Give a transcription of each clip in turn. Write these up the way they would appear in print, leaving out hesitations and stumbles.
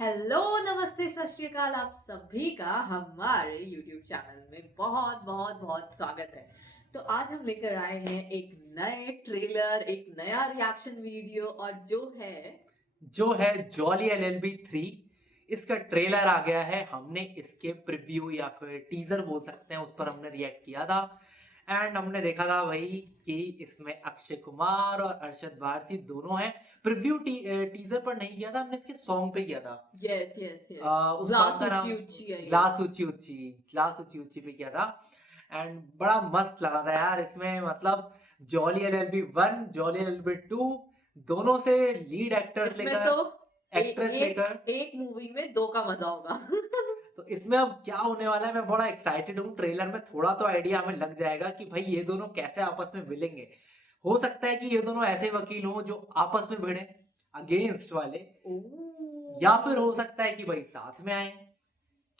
Hello नमस्ते सत श्री अकाल आप सभी का हमारे YouTube चैनल में बहुत बहुत बहुत स्वागत है। तो आज हम लेकर आए हैं एक नए ट्रेलर, एक नया रिएक्शन वीडियो और जो है जॉली एलएलबी 3। इसका ट्रेलर आ गया है। हमने इसके प्रीव्यू या फिर टीजर बोल सकते हैं, उस पर हमने रिएक्ट किया था। एंड हमने देखा था भाई कि इसमें अक्षय कुमार और अरशद वारसी दोनों हैं। प्रीव्यू टीजर पर नहीं किया था, हमने इसके सॉन्ग पे किया था। यस यस यस उस सॉन्ग ग्लास का नाम ऊंची ऊंची है ये। ग्लास ऊंची ऊंची पे किया था। एंड बड़ा मस्त लगा था यार इसमें, मतलब जॉली एलएलबी 1, जॉली एलएलबी 2, दोनों से लीड एक्टर्स इसमें लेकर, तो एक्ट्रेस लेकर। एक मूवी में दो का मजा होगा। तो इसमें अब क्या होने वाला है, मैं बड़ा एक्साइटेड हूँ। ट्रेलर में थोड़ा तो आइडिया हमें लग जाएगा कि भाई ये दोनों कैसे आपस में मिलेंगे। हो सकता है कि ये दोनों ऐसे वकील हों जो आपस में भिड़े, अगेंस्ट वाले, या फिर हो सकता है कि भाई साथ में आए।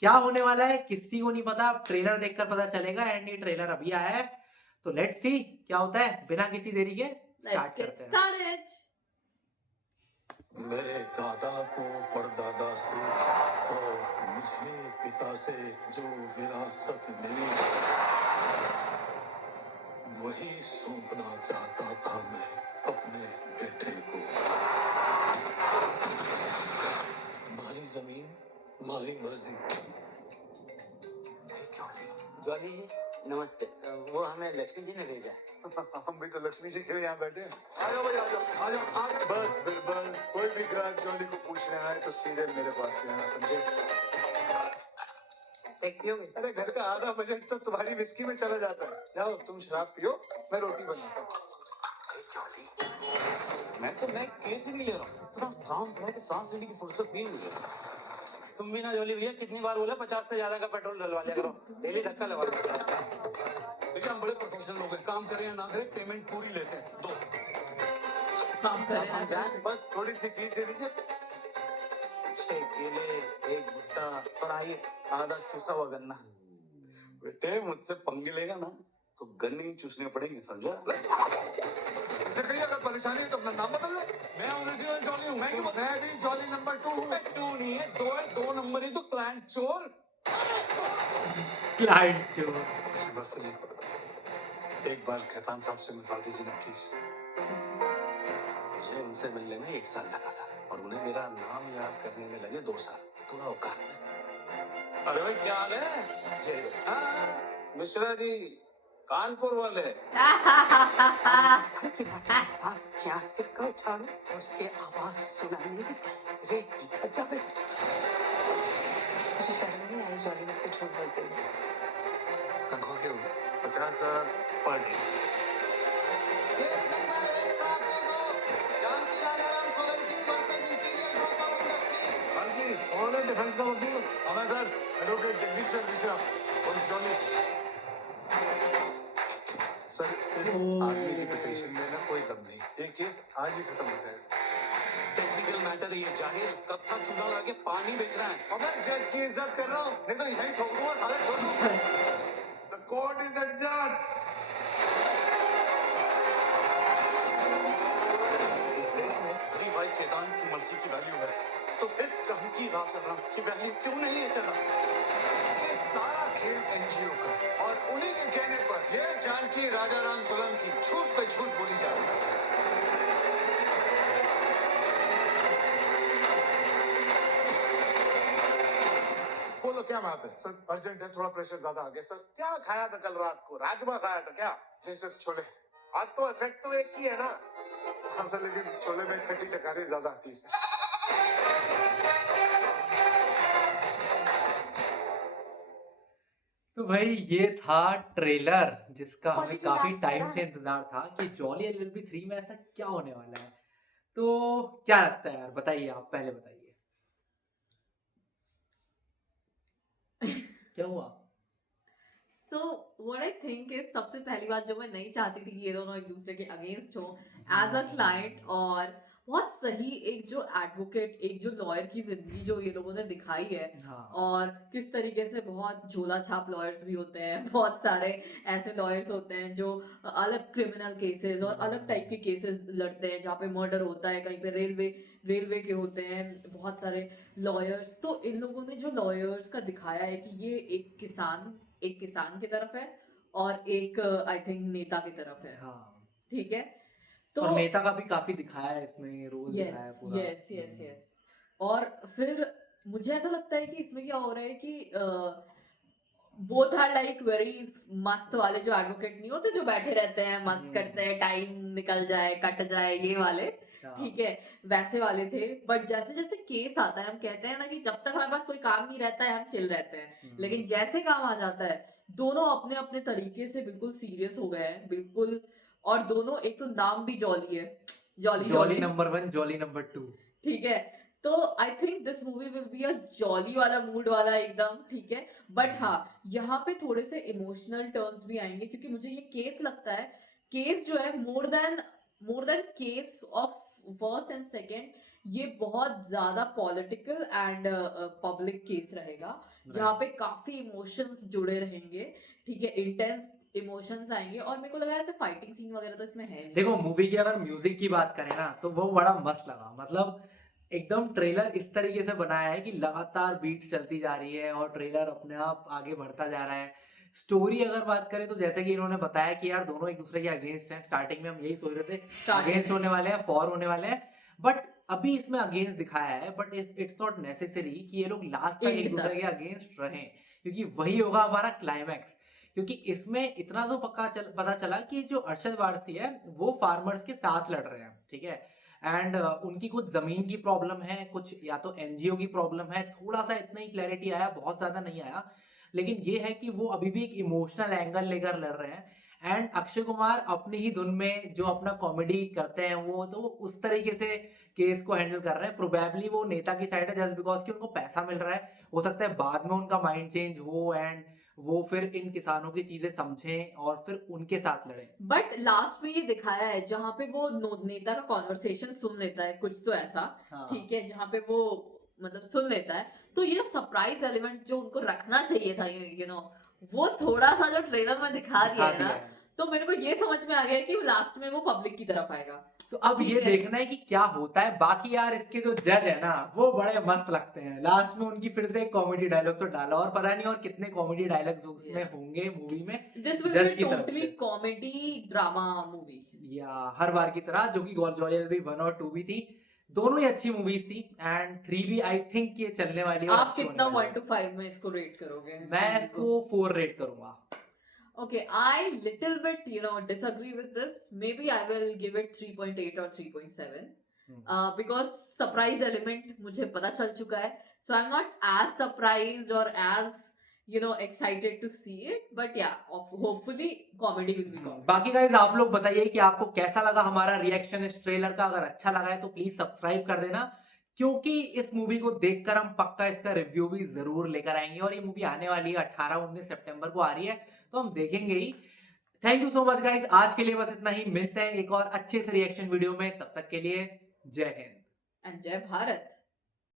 क्या होने वाला है किसी को नहीं पता, ट्रेलर देखकर पता चलेगा। एंड ये ट्रेलर अभी आया है, तो लेट्स सी क्या होता है। बिना किसी देरी के लेट्स स्टार्ट गेट करते हैं। स्टार्टेड। मेरे दादा को परदादा से और मुझे पिता से जो विरासत मिली वही सौंपना चाहता था मैं अपने बेटे को। मारी जमीन मारी मर्जी। जॉली जी नमस्ते। वो हमें लक्ष्मी जी ने भेजा है। हम भी तो लक्ष्मी जी के लिए यहाँ बैठे हैं। आ जाओ भाई, आ जाओ आ जाओ आ जाओ। बस बिरबल, कोई भी ग्राहक जॉली को पूछने आए तो सीधे मेरे पास लेना, समझे? अरे घर का आधा बजट तो तुम्हारी विस्की में चला जाता है। जाओ तुम शराब पियो, मैं रोटी बनाता हूँ। मैं केस ही नहीं ले रहा हूँ। इतना काम पड़ा है कि सांस लेने की फुर्सत नहीं मिल रही। तुम भी ना जॉली भैया, कितनी बार बोला 50 से ज्यादा का पेट्रोल डलवा लिया करो, डेली धक्का लगा दो। देखिए हम बड़े प्रोफेशनल लोग हैं, काम करें या ना करें पेमेंट पूरी लेते हैं। दो काम करें हम जाएं, बस थोड़ी सी फीस दे दीजिए। 6 केले, एक भुट्टा और आइए आधा चूसा हुआ गन्ना। बेटे मुझसे पंगे लेगा ना तो गन्ने ही चूसने पड़ेंगे, समझा? इसे कहिए अगर परेशानी है तो अपना नाम बदल ले। मैं ओरिजिनल जॉली हूँ। मैं भी जॉली नंबर 2 हूँ। 2 नहीं है, 2 है। 2 नंबर ही तो क्लाइंट चोर। क्लाइंट जो बस एक बार खैतान साहब से मिलवा दीजिए ना प्लीज। मुझे उनसे मिलने में 1 साल लगा था और उन्हें मेरा नाम याद करने में लगे 2 साल। थोड़ा औकात में। अरे भाई क्या हाल है? हाँ, मिश्रा जी कानपुर वाले। क्या सिक्का उठाऊं तो उसकी आवाज सुनाई नहीं देती। रे गजब है। मुझे शर्म नहीं आई जॉली मुझसे झूठ बोलते हुए। तनख्वाह क्या हुई? 50,000 per day. Case number 172 Janki Rajaram Solanki versus Imperial Group of Industry. हाँ जी, कौन है डिफेंस का वकील? हमें सर एडवोकेट जगदीश मिश्रा और जॉली। सर इस आदमी की पिटीशन में ना कोई दम नहीं, ये केस आज ही खत्म हो जाएगा। टेक्निकल मैटर ये जाहिर कब तक चूल्हा लाके पानी बेच रहा है। और मैं जज की इज्जत कर रहा हूँ, नहीं तो यही ठोक दूंगा, साले छोड़ दूंगा। The court is adjourned. इस देश में हरी भाई खेदान की मर्जी की वैल्यू है, तो फिर जानकी राजाराम की वैल्यू क्यों नहीं है? चला ये सारा खेल एनजीओ का, और उन्हीं के कहने पर ये जानकी राजाराम सोलंकी झूठ पे झूठ बोली जा रही है। बोलो क्या बात है सर? अर्जेंट है, थोड़ा प्रेशर ज्यादा आ गया सर। क्या खाया था कल रात को? राजमा खाया था क्या? नहीं सर, छोले। आज तो इफेक्ट तो एक ही है ना। हाँ सर, लेकिन छोले में खट्टी टकारी ज्यादा आती है सर। तो भाई ये था ट्रेलर जिसका हमें Quality काफी last टाइम करा से है। इंतजार था कि जॉली एलएलबी 3 में ऐसा क्या होने वाला है। तो क्या लगता है यार, बताइए, आप पहले बताइए क्या हुआ। So what I think is सबसे पहली बात जो मैं नहीं चाहती थी कि ये दोनों एक दूसरे के अगेंस्ट हो एज अ क्लाइंट, और बहुत सही एक जो एडवोकेट, एक जो लॉयर की जिंदगी जो ये लोगों ने दिखाई है, हाँ, और किस तरीके से बहुत झोला छाप लॉयर्स भी होते हैं, बहुत सारे ऐसे लॉयर्स होते हैं जो अलग क्रिमिनल केसेस और अलग टाइप के केसेस लड़ते हैं, जहाँ पे मर्डर होता है, कहीं पे रेलवे रेलवे के होते हैं, बहुत सारे लॉयर्स। तो इन लोगों ने जो लॉयर्स का दिखाया है कि ये एक किसान की तरफ है और एक आई थिंक नेता की तरफ है, हाँ, ठीक है। तो और नेता का भी काफी दिखाया है इसमें, रोल दिखाया है यस पूरा। Yes yes yes. और फिर मुझे ऐसा लगता है कि इसमें क्या हो रहा है कि बोथ आर लाइक वेरी मस्त वाले जो एडवोकेट नहीं होते जो बैठे रहते हैं मस्त हम्म। करते हैं, टाइम निकल जाए कट जाए ये वाले, हाँ। ठीक है, वैसे वाले थे। बट जैसे जैसे केस आता है, हम कहते हैं ना कि जब तक हमारे पास कोई काम नहीं रहता है हम चिल रहते हैं, लेकिन जैसे काम आ जाता है दोनों अपने अपने तरीके से बिल्कुल सीरियस हो गए हैं, बिल्कुल। और दोनों, एक तो नाम भी जॉली है, jolly jolly jolly, number 1, jolly number 2। ठीक है। तो I think this movie will be a jolly वाला मूड वाला एकदम, ठीक है। बट हाँ, यहाँ पे थोड़े से इमोशनल टर्न्स भी आएंगे, क्योंकि मुझे ये केस लगता है, केस जो है more than case of first and second, ये बहुत ज्यादा पॉलिटिकल एंड पब्लिक केस रहेगा, जहाँ पे काफी इमोशंस जुड़े रहेंगे, ठीक है, इंटेंस इमोशंस आएंगे। और मेरे को लगा ऐसे फाइटिंग सीन वगैरह तो इसमें है नहीं। देखो, मूवी की अगर म्यूजिक की बात करें ना तो वो बड़ा मस्त लगा। मतलब एकदम ट्रेलर इस तरीके से बनाया है कि लगातार बीट चलती जा रही है और ट्रेलर अपने आप आगे बढ़ता जा रहा है। स्टोरी अगर बात करें तो जैसे कि इन्होंने बताया कि यार दोनों एक दूसरे के अगेंस्ट हैं। स्टार्टिंग में हम यही सोच रहे थे अगेंस्ट होने वाले हैं, फॉर होने वाले हैं, बट अभी इसमें अगेंस्ट दिखाया है। बट इट्स नॉट नेसेसरी कि ये लोग लास्ट तक End एक दूसरे तक। के अगेंस्ट रहें, क्योंकि वही होगा हमारा क्लाइमैक्स। क्योंकि इसमें इतना तो पता चला कि जो अरशद वारसी है वो फार्मर्स के साथ लड़ रहे हैं, ठीक है। एंड उनकी कुछ जमीन की प्रॉब्लम है, कुछ या तो एनजीओ की प्रॉब्लम है, थोड़ा सा इतना ही क्लैरिटी आया, बहुत ज्यादा नहीं आया। लेकिन ये है कि वो अभी भी एक इमोशनल एंगल लेकर लड़ रहे हैं। एंड अक्षय कुमार अपनी ही धुन में जो अपना कॉमेडी करते हैं वो तो उस तरीके से केस को हैंडल कर रहे हैं। प्रोबेबली वो नेता की साइड है जस्ट बिकॉज कि उनको पैसा मिल रहा है। हो सकता है बाद में उनका माइंड चेंज हो एंड वो फिर इन किसानों की चीजें समझें और फिर उनके साथ लड़े। बट लास्ट में ये दिखाया है जहां पे वो नेता का कॉन्वर्सेशन सुन लेता है, कुछ तो ऐसा, हाँ। ठीक है, जहां पे वो मतलब सुन लेता है। तो ये सरप्राइज एलिमेंट जो उनको रखना चाहिए था, यू नो, वो थोड़ा सा जो ट्रेलर में दिखा दिया है ना, तो मेरे को ये समझ में आ गया कि लास्ट में वो पब्लिक की तरफ आएगा। तो अब ठीक ये है। देखना है कि क्या होता है। बाकी यार इसके जो जज है ना वो बड़े मस्त लगते हैं। लास्ट में उनकी फिर से एक कॉमेडी डायलॉग तो डाला, और पता नहीं और कितने कॉमेडी डायलॉग्स उसमें होंगे मूवी में दिस विल जज बी की तरफ टोटली से, कॉमेडी ड्रामा मूवी। या हर बार की तरह, जो कि जॉली 1 और 2 भी थी। दोनों ही अच्छी मूवीज थी एंड 3 भी आई थिंक ये चलने वाली है और आप अच्छी होने कितना वाली 1 है। to 5 में इसको रेट करोगे? मैं इसको 4 रेट करूंगा। Okay, I little bit, disagree with this. Maybe I will give it 3.8 or 3.7. Because surprise element मुझे पता चल चुका है. So I'm not as surprised or as, excited to see it. But yeah, hopefully comedy will be comedy. बाकी guys आप लोग बताइए कि आपको कैसा लगा हमारा रिएक्शन इस ट्रेलर का। अगर अच्छा लगा है तो प्लीज सब्सक्राइब कर देना, क्योंकि इस मूवी को देखकर हम पक्का इसका रिव्यू भी जरूर लेकर आएंगे। और ये मूवी आने वाली है 18-19 सितंबर को आ रही है, तो हम देखेंगे ही। Thank you so much guys, आज के लिए बस इतना ही। मिलते हैं एक और अच्छे से रिएक्शन वीडियो में, तब तक के लिए जय हिंद And Jai Bharat.